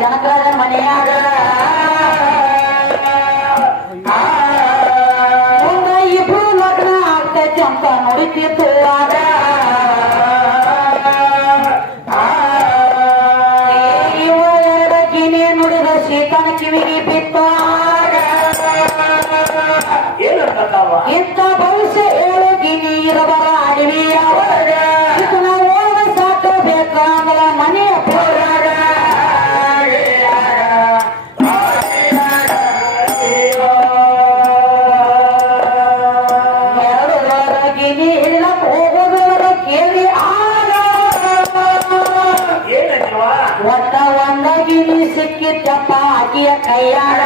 ஜனகராஜன் மணியாக. கையாள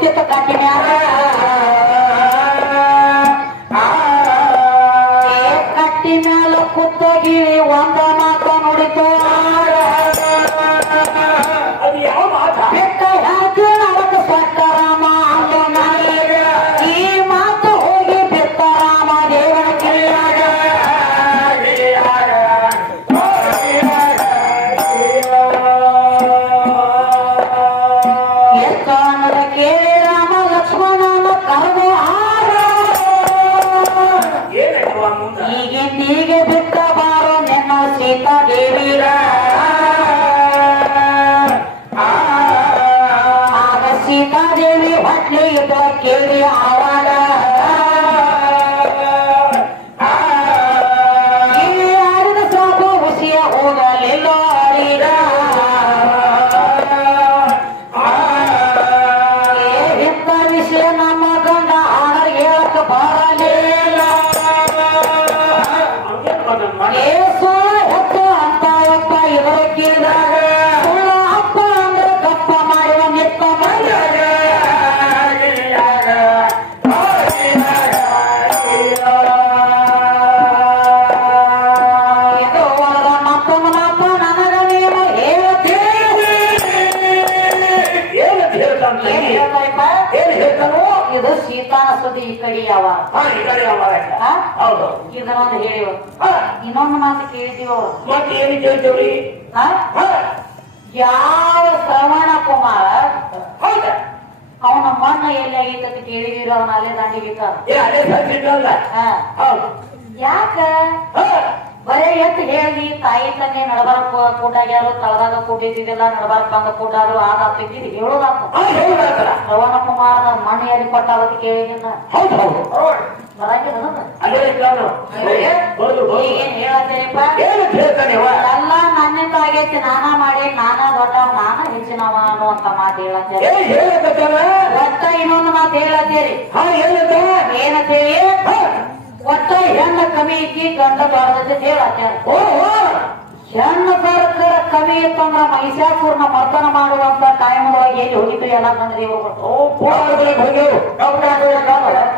Kita tục đăng. Sita Devi Bhatt युद्ध के लिए आवाज़ ಸುದ್ದಿ ಈ ಕಡೆ ಯಾವ? ಹಾ ಈ ಕಡೆ ಯಾವ ಹೌದು. ಇದನ್ನೊಂದು ಹೇಳಿವ ಇನ್ನೊಂದು ಮಾತು ಕೇಳಿದೀವ ಮತ್ತೆ ಏನು ಕೇಳ್ತೇವ್ರಿ? ಹಾ? ಹಾ. ಯಾವ ಶ್ರವಣ ಕುಮಾರ? ಹೌದಾ. ಅವನ ಮಣ್ಣ ಎಲ್ಲಿ ಆಗೈತೆ ಅಂತ ಕೇಳಿದೀರ ಅವನ ಅಲ್ಲೇ ಹೌದು. ಯಾಕ? ಬರೇ ಎತ್ ಹೇಳಿ ತಾಯಿ ತಂದೆ ನಡಬಾರಕ್ ಯಾರು ತಳದಾಗ ಕೂಡಿದ್ದಿದ್ದೆಲ್ಲ ನಡಬಾರ ಬಂದ ಕೂಟಾರು ಆದಾಗ್ತಿದ್ದು ಹೇಳೋದಾತ ಹಾ ಹೇಳ್ತಾರ ಶ್ರವಣ ಕುಮಾರ ಮಣ್ಣು ಎಲ್ಲಿ ಏನ್ ಹೇಳತ್ತೇರಿಪ್ಪ? ಹೇಳ್ತಾನೆ ಇವ? ಎಲ್ಲ ನನ್ನಿಂದ ಆಗೈತಿ ನಾನ ಮಾಡಿ ನಾನ ದೊಡ್ಡ ನಾನ ಹೆಚ್ಚಿನವ ಅನ್ನುವಂತ ಮಾತು ಹೇಳತ್ತೇರಿ. ಒಟ್ಟ ಇನ್ನೊಂದು ಮಾತು ಹೇಳತ್ತೇರಿ. ಏನಂತೇಳಿ? ಒಟ್ಟ ಹೆಣ್ಣ ಕಮಿ ಐತಿ ಗಂಡ ಬಾರದಂತೆ ದೇವ್ರ ಓ ಓ ಹೆಣ್ಣು ಇತ್ತಂದ್ರ ಮಹಿಷಾಸುರನ ಮರ್ತನ ಮಾಡುವಂತ ಟೈಮ್ದೊಳಗೆ ಎಲ್ಲಿ ಹೋಗಿದ್ರು ಎಲ್ಲ ಬಂದ್ರಿ ಇವ್ರು ಓ ಪೋರಾಟಗಳಿಗೆ ಹೋಗ್ಯವು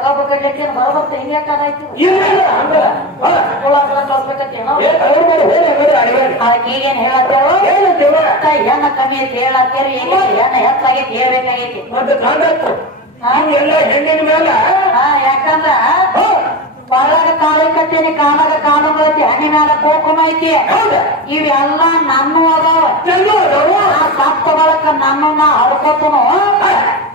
ಕಬ್ಬು ಕಡ್ಲಿಕ್ಕೆ ಬರಬರ್ತ ಹಿಂಗ್ಯಾಕಾದಾಯ್ತು ಇಲ್ಲ ಇಲ್ಲ ಹಂಗಲ್ಲ. ಹಾ ಉಳ್ಳಾಗಲ್ಲ ಕಳ್ಸ್ಬೇಕತ್ತೇನೋ ಏ ಅವ್ರ ಮೇಲೆ ಹೇಳಿ ಹೇಳಿ ಅಡಿಗೆ ಅದಕ್ಕೆ ಈಗೇನ್ ಹೇಳತ್ತೇವ ಏನಂತೇವ ಒಟ್ಟ ಹೆಣ್ಣ ಕಮ್ಮಿ ಐತಿ ಹೇಳತ್ತೇರಿ ಈಗ ಹೆಣ್ಣ ಹೆಚ್ಚಾಗೈತಿ ಹೇಳ್ಬೇಕಾಗೈತಿ ಹೆಣ್ಣಿನ ಮೇಲೆ ಹಾ ಯಾಕಂದ್ರ? ಹಾ ಕಾಲಕ್ಕೆ ಕಾಲು ಕಾಮದ ಐತಿ ಹಣ್ಣಿ ಮ್ಯಾಲ ಕೋಕುಮ ಐತಿ. ಹೌದಾ. ಇವೆಲ್ಲ ನನ್ನ ಅದಾವ. ಸತ್ತ ಬಳಕ ನನ್ನನ್ನ ಹಡ್ಕೊತನು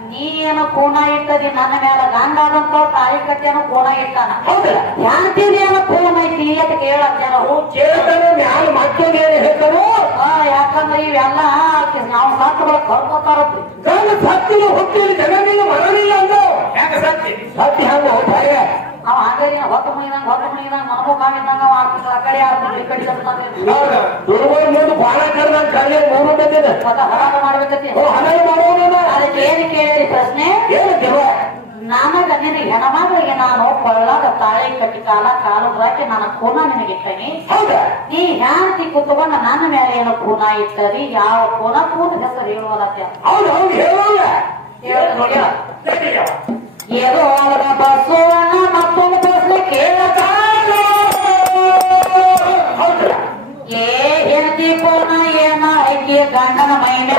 ನೀ ಏನು ಕೋಣ ಇಟ್ಟದಿ ನನ್ನ ಮೇಲೆ ಗಂಡಾದಂತ ತಾಯಿ ಕಟ್ಟೇನು ಕೋಣ ಇಟ್ಟಾನ. ಹೌದಾ. ಯಾಂತಿದೇನು ಕೋಣ ಐತಿ ಅಂತ ಕೇಳತ್ತೇನೋ ನಾವು ಕೇಳ್ತಾನೆ ಮ್ಯಾಲ ಮತ್ತೊಂದು ಏನು ಹೇಳ್ತಾರೋ ಹಾ ಯಾಕಂದ್ರೆ ಇವೆಲ್ಲ ನಾವು ಸತ್ತ ಬಳಕ ಕರ್ಕೋತಾರತ್ರಿ ಗಂಡ ಸತ್ತಿನ ಜನ ನೀನು ಬರಲಿಲ್ಲ ಅಂದ ಯಾಕೆ ಸತ್ಯ? ಸತ್ತಿ ಹಂಗ ಅವ ಹಂಗಾರಿ ಹೊತ್ತು ಮುಗಿದಂಗ ಹೊತ್ತು ಮುಗಿದಂಗ ಮನಮು ಕಾಮಿದಂಗ ಮಾಡ್ತಿದ್ರು ಆ ಕಡೆ ಆಡ್ತಿದ್ರು ಈ ಕಡೆ ಬಾಳ ಕಡ್ದಂಗ್ ಕಲ್ಲೆ ಮೂರು ಬಂದಿದೆ. ಮತ್ತ ಹೋರಾಟ ಮಾಡ್ಬೇಕತಿ ಹಣ ಮಾಡೋಣ ಅದಕ್ಕೆ ಏನ್ ಕೇಳಿ ಪ್ರಶ್ನೆ? ಏನು ದೇವ ನನಗ ನಿನಗೆ ಹೆಣಮಗಳಿಗೆ ನಾನು ಕೊಳ್ಳಾಗ ತಾಳೆ ಕಟ್ಟಿ ಕಾಲ ಕಾಲು ಹಾಕಿ ನನ್ನ ಕೂನ ನಿನಗಿಟ್ಟನಿ ಹೌದಾ? ನೀ ಹ್ಯಾಂತಿ ಕುತ್ಕೊಂಡ ನನ್ನ ಮೇಲೆ ಏನು ಕೂನ ಇಟ್ಟರಿ? ಯಾವ ಕೂನ? ಕೂನ ಹೆಸರು ಹೌದು ಹೇಳೋಲ್ಲ ಹೇಳು, ಅವರ ಬಸವಣ್ಣ ಮತ್ತೊಂದು పరిపూర్ణ ఏమాయకి గణనమైన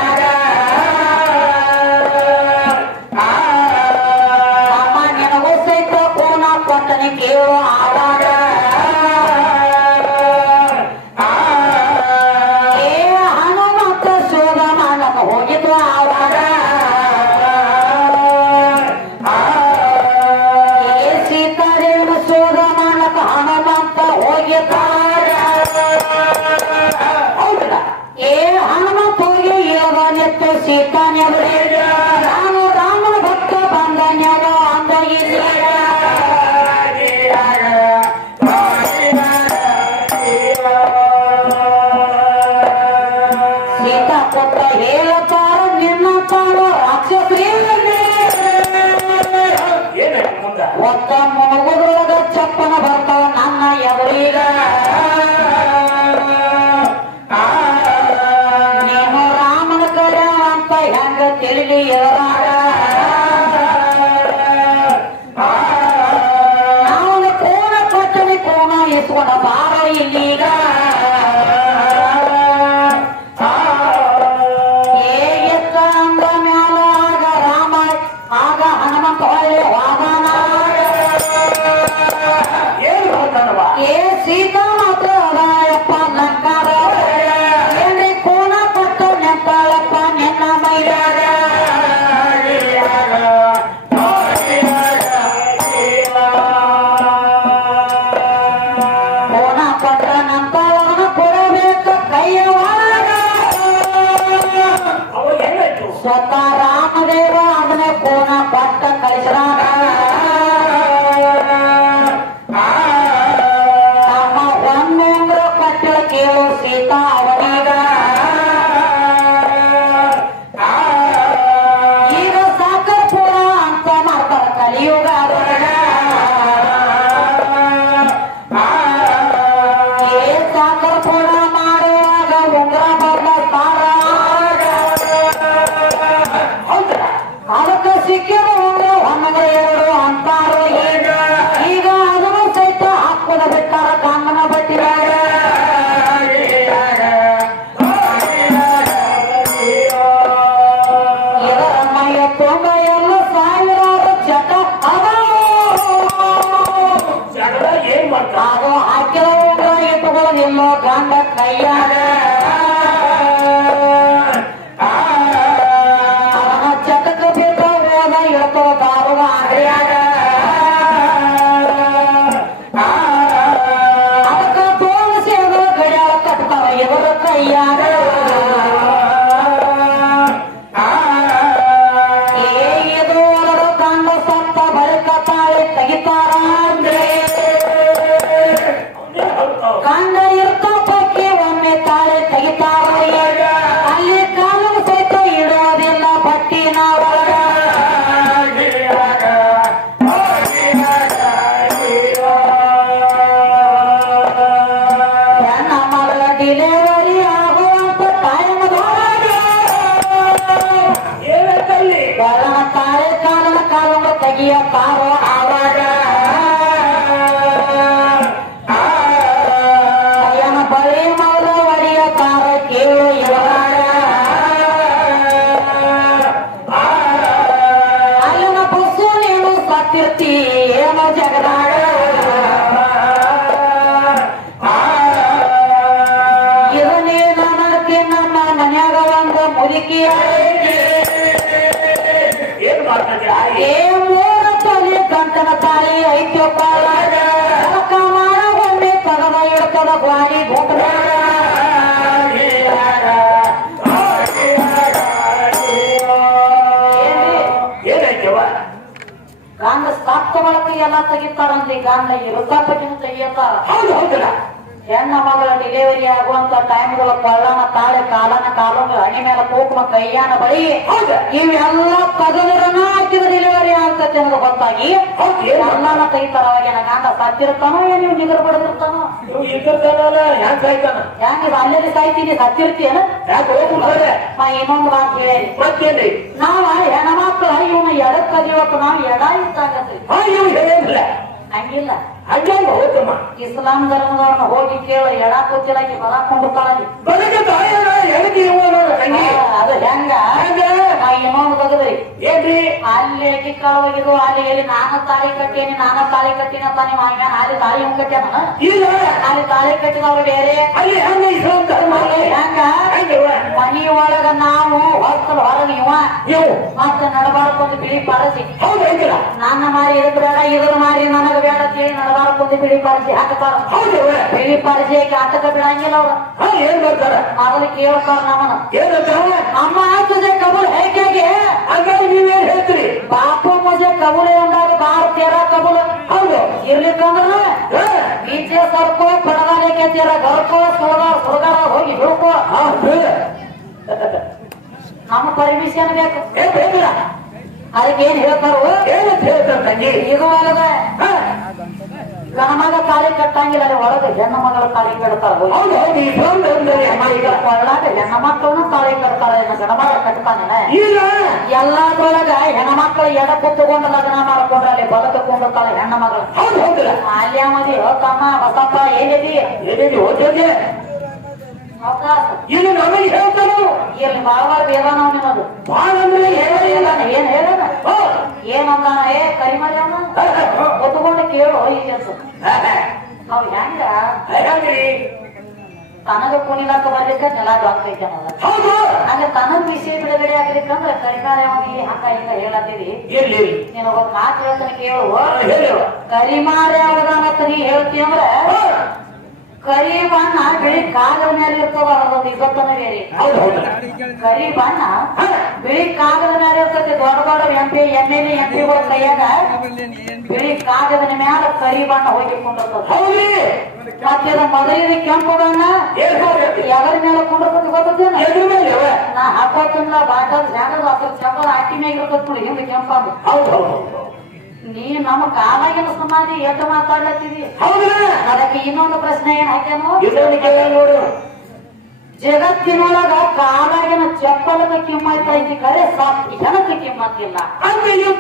Satara ಏ ಮೂರ ತೊಲಿ ಒಮ್ಮೆ ತಗದ ಇಡ್ತದ ಗಂಡ ಸತ್ತ ಬಳಕ ಎಲ್ಲ ತೆಗಿತಾರಂತೆ ಗಂಡ ಇರುತ್ತಾಪಟ್ಟಿನ ತೆಗಿಯತ್ತಾರ. ಹೌದು ಹೌದಲ್ಲ ಹೆಣ್ಣ ಮಗಳ ಡೆಲಿವರಿ ಆಗುವಂತ ಟೈಮ್ಗಳು ಕಳ್ಳನ ತಾಳೆ ಕಾಲನ ಕಾಲನ ಹಣಿ ಮೇಲೆ ಕೂಕುಮ ಕೈಯಾನ ಬಳಿ ಹೌದ. ಇವೆಲ್ಲ ತಗದ್ರನ ಆಗ್ತೈತೆ ಅನ್ನೋದು ಗೊತ್ತಾಗಿ ಎಲ್ಲಾನ ತೆಗಿತಾರ ಅವಾಗ ಗಂಡ ಸತ್ತಿರ್ತಾನೋ ಏನ್ ನೀವು ನಿಗರ್ ಬಡದಿರ್ತಾನೋ ಇದು ಅಲ್ಲೇ ಸಾಯ್ತೀನಿ? ಸತ್ತಿರ್ತೀಯನ ಯಾಕೆ ನಾ ಇನ್ನೊಂದು ಮಾತು ಹೇಳಿ. ನಾವ ಹೆಣ್ಮಕ್ಳ ಇವನ ಎಡಕ್ ಕದಿವತ್ತು ನಾವು ಎಡ ಇದ್ದಾಗತ್ತೆ ಹಂಗಿಲ್ಲ. ಹಂಗಿಲ್ಲ ಹಂಗೆ ಹೋಗ್ತಮ್ಮ ಇಸ್ಲಾಂ ಧರ್ಮದವ್ರನ್ನ ಹೋಗಿ ಕೇಳ ಎಡ ಕೂತಿಲಾಕಿ ಬರಾಕೊಂಡು ಕಾಳಲ್ಲಿ ಬದಕ್ಕೆ ತಾಯಿಯರ ಎಡಕ್ಕೆ ಇವ ನೋಡ ತಂಗಿ ಅದು ಹೆಂಗ? ಹಂಗ? ನಾ ಇನ್ನೊಂದು ಬಗದ್ರಿ. ಏನ್ರಿ? ಅಲ್ಲಿ ಅಕ್ಕಿ ಕಳವಾಗಿದ್ರು ಅಲ್ಲಿ ಎಲ್ಲಿ ನಾನು ತಾಳಿ ಕಟ್ಟೇನಿ ನಾನು ತಾಳಿ ಕಟ್ಟಿನ ತಾನೇ ಮಾವ ಅಲ್ಲಿ ತಾಳಿ ಹೆಂಗ್ ಕಟ್ಟ್ಯಾನ? ಈಗ ಅಲ್ಲಿ ತಾಳಿ ಕಟ್ಟಿದವ್ರು ಬೇರೆ. ಅಲ್ಲಿ ಹಂಗ ಇಸ್ಲಾಂ ಧರ್ಮ ಅಲ್ಲಿ? ಹೆಂಗ? ಹಂಗವ ಮನಿ ಒಳಗ ನಾವು ಹೊಸ್ತಲ್ ಹೊರಗೆ ಇವ. ನೀವು ಮತ್ತೆ ನಡಬಾರ್ಕೊಂದು ಬಿಳಿ ಪರಸಿ ಹೌದು ಹಂಗಿಲ್ಲ. ನನ್ನ ಮಾರಿ ಇದಕ್ ಬೇಡ ಇದ್ರ ಮಾರಿ ನನಗ ಬೇಡ ಅಕ್ಕಬಾರ ಮುಂದೆ ಬಿಳಿ ಪರಜೆ ಅಕ್ಕಬಾರ ಹೌದವ ಬಿಳಿ ಪರಜೆಗೆ ಆತಕ ಬಿಡಂಗಿಲ್ಲ ಅವ್ರ ಹಾ ಏನ್ ಬರ್ತಾರ ಮೊದಲು ಕೇಳ್ತಾರ ನಮ್ಮನ ಏನಂತಾರ ಅಮ್ಮ ಆಗ್ತದೆ ಕಬೂಲ್ ಹೇಗಾಗಿ ಹಂಗಾದ್ರೆ ನೀವೇನ್ ಹೇಳ್ತೀರಿ ಬಾಪು ಮುಜೆ ಕಬೂಲ್ ಅಂದಾಗ ಬಾರ ತೇರ ಕಬೂಲ್ ಹೌದು ಇರ್ಲಿಕ್ಕಂದ್ರ ಬೀಚೆ ಸರ್ಕೋ ಪಡಗಾಲಿಕೆ ತೀರ ಗರ್ಕೋ ಸುಳಗ ಸುಳಗಾರ ಹೋಗಿ ಹಿಡ್ಕೋ ನಮ್ಮ ಪರ್ಮಿಷನ್ ಬೇಕು ಅದಕ್ಕೆ ಏನ್ ಹೇಳ್ತಾರೋ ಏನಂತ ಹೇಳ್ತಾರ ತಂಗಿ ಇದು ಅಲ್ಲದ ಹಾ ಮಗ ತಾಳಿ ಕಟ್ಟಂಗಿಲ್ಲ ಅಲ್ಲಿ ಒಳಗೆ ಹೆಣ್ಣು ಮಗಳ ಕಾಲಿಗೆ ಕಟ್ತಾರ ಕೊಳ್ಳಾಗ ಹೆಣ್ಣು ಮಕ್ಕಳನ್ನು ತಾಳಿ ಕಟ್ತಾರ ಗಣ ಮಗ ಕಟ್ತಾನೆ. ಈಗ ಹೆಣ್ಣು ಹೆಣ್ಮಕ್ಳು ಎಡ ಕುತ್ತುಕೊಂಡು ಲಗ್ನ ಮಾಡ್ಕೊಂಡ್ರೆ ಅಲ್ಲಿ ಬದುಕೊಂಡು ತಾಳೆ ಹೆಣ್ಣು ಮಗಳು. ಅಲ್ಲಿ ಅವಧಿ ತಮ್ಮ ಬಸಪ್ಪ ಏನಿದಿ ಏನಿದಿ ಓದಿದೆ ಈಗ ನಮಗೆ ಹೇಳ್ತಾನು. ಇಲ್ಲಿ ಬಾಳ ಬೇದಾನ ನಿನ್ನದು. ಬಾಳ ಅಂದ್ರೆ ಏನ್ ಹೇಳಾನ ಏನ್ ಹೇಳಾನ ಏನಂದಾನ ಏ ಕರಿಮರಿ ಅವನ ಕುತ್ಕೊಂಡು ಕೇಳು ಈ ಕೆಲಸ ಅವ್ ಹೆಂಗ? ತನಗ ಕುಣಿಲಕ್ಕ ಬರ್ಲಿಕ್ಕ ನೆಲ ಆಗ್ತೈತೆ ಹೌದು. ಹಂಗ ತನಗ್ ವಿಷಯ ಬಿಡುಗಡೆ ಆಗ್ಲಿಕ್ಕಂದ್ರ ಕರಿಮಾರಿ ಅವನಿಗೆ ಹಂಗ ಹಿಂಗ ಹೇಳತ್ತೀವಿ ನೀನು ಒಂದ್ ಮಾತು ಹೇಳ್ತಾನೆ ಕೇಳು. ಹೇಳು. ಕರಿಮಾರಿ ಅವದಾನತ್ತ ನೀ ಹೇಳ್ತಿ ಅಂದ್ರ? ಕರಿ ಬಣ್ಣ ಬಿಳಿ ಕಾಲ ಮೇಲೆ ಇರ್ತದ ಅದೊಂದು ಇವತ್ತನ ಬೇರೆ ಕರಿ ಬಣ್ಣ ಬಿಳಿ ಕಾಗದ ಮೇಲೆ ಇರ್ತದೆ ದೊಡ್ಡ ದೊಡ್ಡ M P M L M ಪಿಗಳ ಕೈಯಾಗ ಬಿಳಿ ಕಾಗದನ ಮ್ಯಾಲ ಕರಿ ಬಣ್ಣ ಹೋಗಿಕೊಂಡಿರ್ತದ ಹೌದ್ರಿ? ಮತ್ತೆ ಇದು ಮೊದಲಿಗೆ ಕೆಂಪು ಬಣ್ಣ ಎದರ ಮೇಲೆ ಕೊಂಡಿರ್ತದೆ ಗೊತ್ತೇನ ಎದ್ರ ಮೇಲೆ? ನಾ ಹಾಕೋತಿಲ್ಲ ಬಾಟಲ್ ಜಾಗದ ಅದ್ರ ಚಪ್ಪಲ ಹಾಕಿ ಮ್ಯಾಗ ಇರ್ತದ ನೋಡಿ ಹಿಂದೆ ಕೆಂಪಾಗ ಹೌದು ನೀ ನಮ್ಮ ಕಾಲಾಗಿನ ಸಮಾಧಿ ಎಷ್ಟು ಮಾತಾಡ್ಲತ್ತಿದಿ. ಅದಕ್ಕೆ ಇನ್ನೊಂದು ಪ್ರಶ್ನೆ ಏನ್ ಹಾಕ್ಯಾನು ನೋಡು. ಜಗತ್ತಿನೊಳಗ ಕಾಲಾಗಿನ ಚಪ್ಪಲದ ಕಿಮ್ಮತ್ ಐತಿ ಕರೆ ಸತ್ ಜನಕ್ಕೆ ಕಿಮ್ಮತ್ತಿಲ್ಲ. ಅಂದ್ರೆ ನೀವು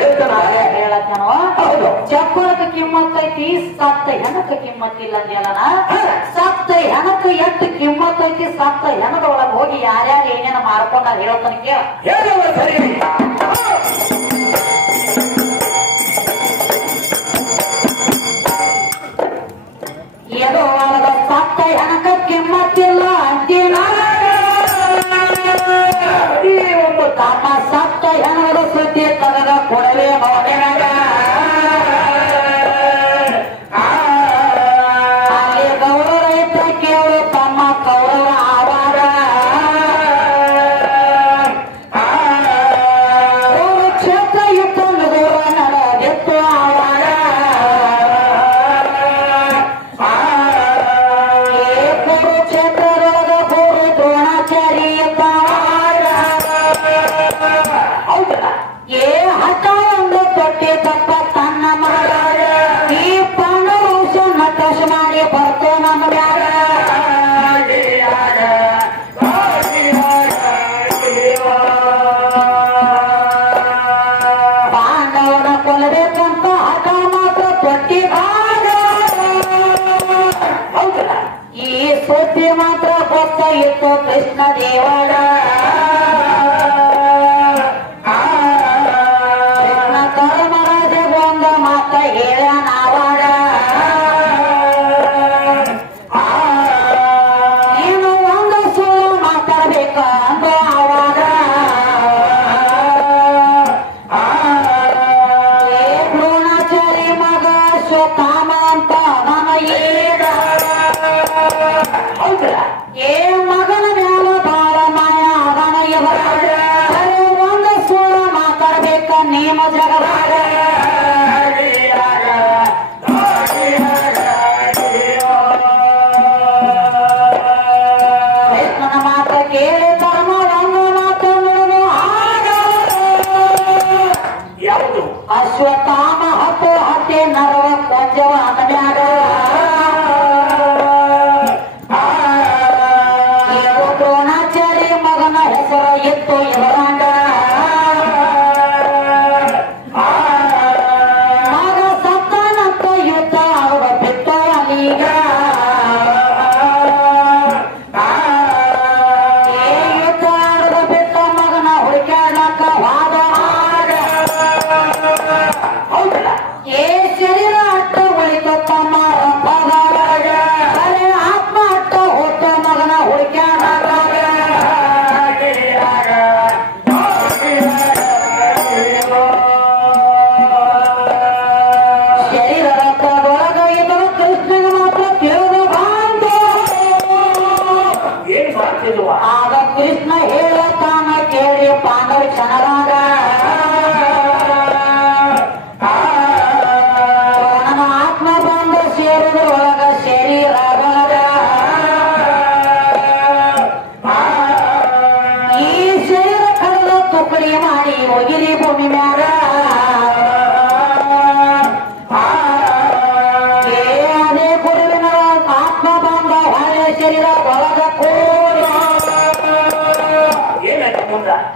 ಹೇಳ್ತಾನ? ಹೇಳತ್ತೇನೋ ಚಪ್ಪಲದ ಕಿಮ್ಮತ್ ಐತಿ ಸತ್ತ ಹೆಣಕ ಕಿಮ್ಮತ್ತಿಲ್ಲ ಅಂದೇಳನ ಸತ್ತ ಹೆಣಕ ಎಷ್ಟು ಕಿಮ್ಮತ್ ಐತಿ ಸತ್ತ ಹೆಣದ ಒಳಗ ಹೋಗಿ ಯಾರ್ಯಾರು ಏನೇನ ಮಾಡ್ಕೊಂಡಾರ ಹೇಳ್ತಾನೆ ಕೇಳ. ಸರಿ. ಏನೋ ಒಳಗ ಸತ್ತ ಹೆಣಕ ಕಿಮ್ಮತ್ತಿಲ್ಲ. ಒಂದು ತಮ್ಮ ಸತ್ತ ಹೆಣ್ಣು ಸುದ್ದಿ ತಗದ ಕೊಡಲೇ ಮೌನ್ಯಾಗ pertama apa ate narawak banjawa kada ada? ಹೋರಾಟ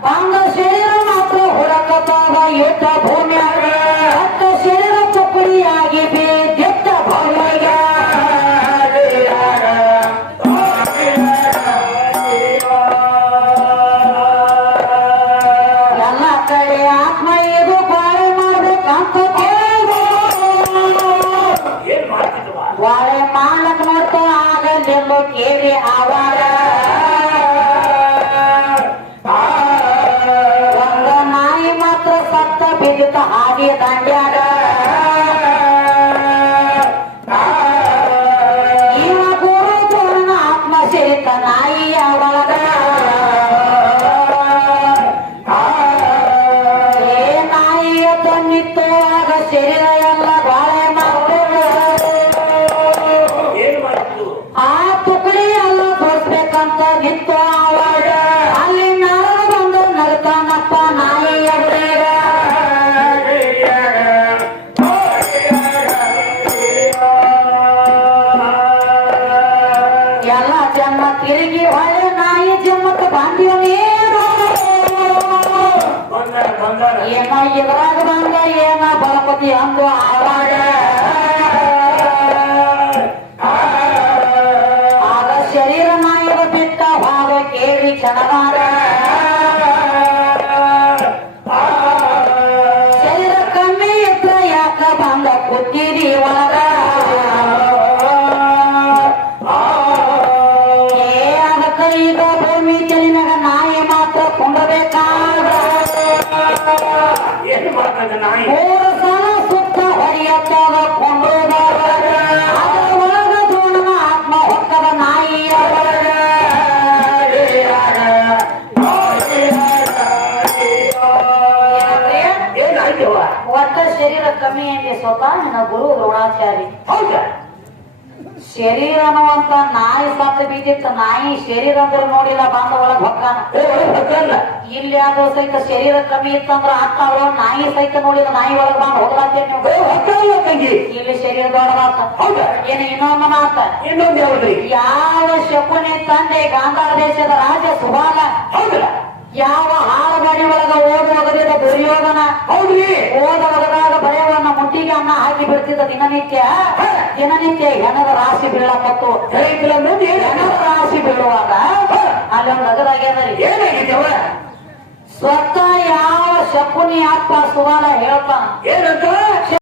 Chanamara. ಲಕ್ಷ್ಮಿ ಅಂದ್ರೆ ಸ್ವತಃ ಗುರು ದ್ರೋಣಾಚಾರಿ. ಹೌದಾ? ಶರೀರ ಅನ್ನುವಂತ ನಾಯಿ ಸತ್ತು ಬಿದ್ದಿತ್ತು ನಾಯಿ ಶರೀರ ಅಂದ್ರೆ ನೋಡಿಲ್ಲ ಬಂದ ಒಳಗ್ ಹೊಕ್ಕಾನ ಇಲ್ಲಿ ಆದ್ರೂ ಸಹಿತ ಶರೀರ ಕಮ್ಮಿ ಇತ್ತಂದ್ರ ಆತ್ಮ ಅವಳ ನಾಯಿ ಸಹಿತ ನೋಡಿಲ್ಲ ನಾಯಿ ಒಳಗ್ ಬಂದ ಹೋಗ್ಲಾತೀರಿ ಇಲ್ಲಿ ಶರೀರ ದೊಡ್ಡದಾತ ಏನ ಇನ್ನೊಂದು ಮಾತ. ಇನ್ನೊಂದು ಯಾವ ಶಕುನಿ ತಂದೆ ಗಾಂಧಾರ ದೇಶದ ರಾಜ ಸುಭಾಗ? ಹೌದ್ರ ಯಾವ ಹಾರ ಬಾರಿ ಒಳಗ ಓದ್ ದುರ್ಯೋಧನ? ಹೌದ್ರಿ. ಓದ್ ಒಗದಾಗ ಬರೀ ಅನ್ನ ಹಾಕಿ ಬೀಳ್ತಿದ್ದ ದಿನನಿತ್ಯ ದಿನನಿತ್ಯ ಹೆಣದ ರಾಶಿ ಬೀಳಕತ್ತು. ಹೆಣದ ರಾಶಿ ಬೀಳುವಾಗ ಅಲ್ಲೊಂದು ಅಗದಾಗ್ಯದ್ರಿ ಏನಾಗಿದ್ದೇವ ಸ್ವತಃ ಯಾವ ಶಕುನಿ ಅಪ್ಪ ಸುಮಾರ ಹೇಳಪ್ಪ. ಏನಂತ?